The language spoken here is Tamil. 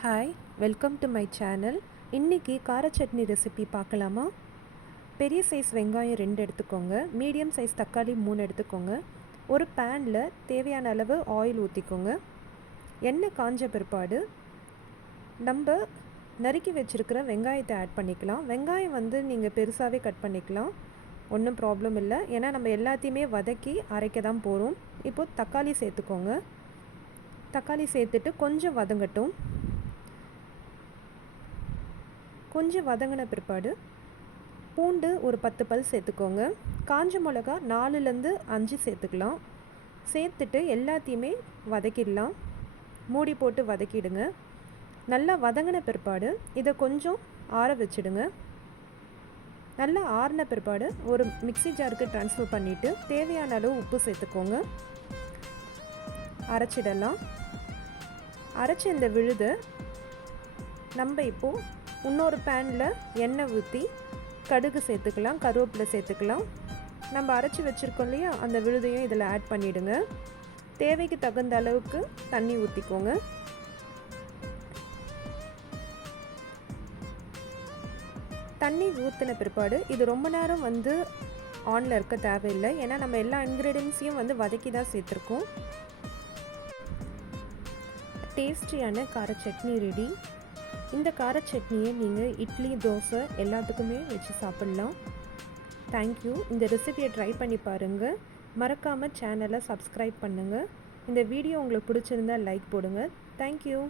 Hi, welcome to my channel. இன்றைக்கி கார சட்னி ரெசிபி பார்க்கலாமா? பெரிய சைஸ் வெங்காயம் 2 எடுத்துக்கோங்க, மீடியம் சைஸ் தக்காளி 3 எடுத்துக்கோங்க. ஒரு பேனில் தேவையான அளவு ஆயில் ஊற்றிக்கோங்க. எண்ணெய் காஞ்ச பிற்பாடு நம்ம நறுக்கி வச்சுருக்கிற வெங்காயத்தை ஆட் பண்ணிக்கலாம். வெங்காயம் நீங்கள் பெருசாகவே கட் பண்ணிக்கலாம், ஒன்றும் ப்ராப்ளம் இல்லை. ஏன்னா நம்ம எல்லாத்தையுமே வதக்கி அரைக்க தான் போகிறோம். இப்போது தக்காளி சேர்த்துக்கோங்க. தக்காளி சேர்த்துட்டு கொஞ்சம் வதங்கட்டும். கொஞ்சம் வதங்கின பிற்பாடு பூண்டு ஒரு 10 பல் சேர்த்துக்கோங்க. காஞ்ச மிளகா 4லேருந்து 5 சேர்த்துக்கலாம். சேர்த்துட்டு எல்லாத்தையுமே வதக்கிடலாம். மூடி போட்டு வதக்கிடுங்க. நல்லா வதங்கின பிற்பாடு இதை கொஞ்சம் ஆற வச்சுடுங்க. நல்லா ஆறின பிற்பாடு ஒரு மிக்ஸி ஜாருக்கு ட்ரான்ஸ்ஃபர் பண்ணிவிட்டு தேவையான அளவு உப்பு சேர்த்துக்கோங்க. அரைச்சிடலாம். அரைச்ச இந்த விழுதை நம்ம இப்போது இன்னொரு பேனில் எண்ணெய் ஊற்றி கடுகு சேர்த்துக்கலாம், கருவேப்பிலை சேர்த்துக்கலாம். நம்ம அரைச்சி வச்சுருக்கோம் இல்லையா, அந்த விழுதையும் இதில் ஆட் பண்ணிவிடுங்க. தேவைக்கு தகுந்த அளவுக்கு தண்ணி ஊற்றிக்கோங்க. தண்ணி ஊற்றின பிற்பாடு இது ரொம்ப நேரம் ஆனில் இருக்க தேவையில்லை. ஏன்னா நம்ம எல்லா இன்க்ரீடியன்ஸையும் வதக்கி தான் சேர்த்துருக்கோம். டேஸ்டியான கார சட்னி ரெடி. இந்த கார சட்னியை நீங்கள் இட்லி, தோசை எல்லாத்துக்குமே வச்சு சாப்பிட்லாம். தேங்க்யூ. இந்த ரெசிபியை ட்ரை பண்ணி பாருங்கள். மறக்காமல் சேனலை சப்ஸ்கிரைப் பண்ணுங்கள். இந்த வீடியோ உங்களுக்கு பிடிச்சிருந்தால் லைக் போடுங்க. தேங்க்யூ.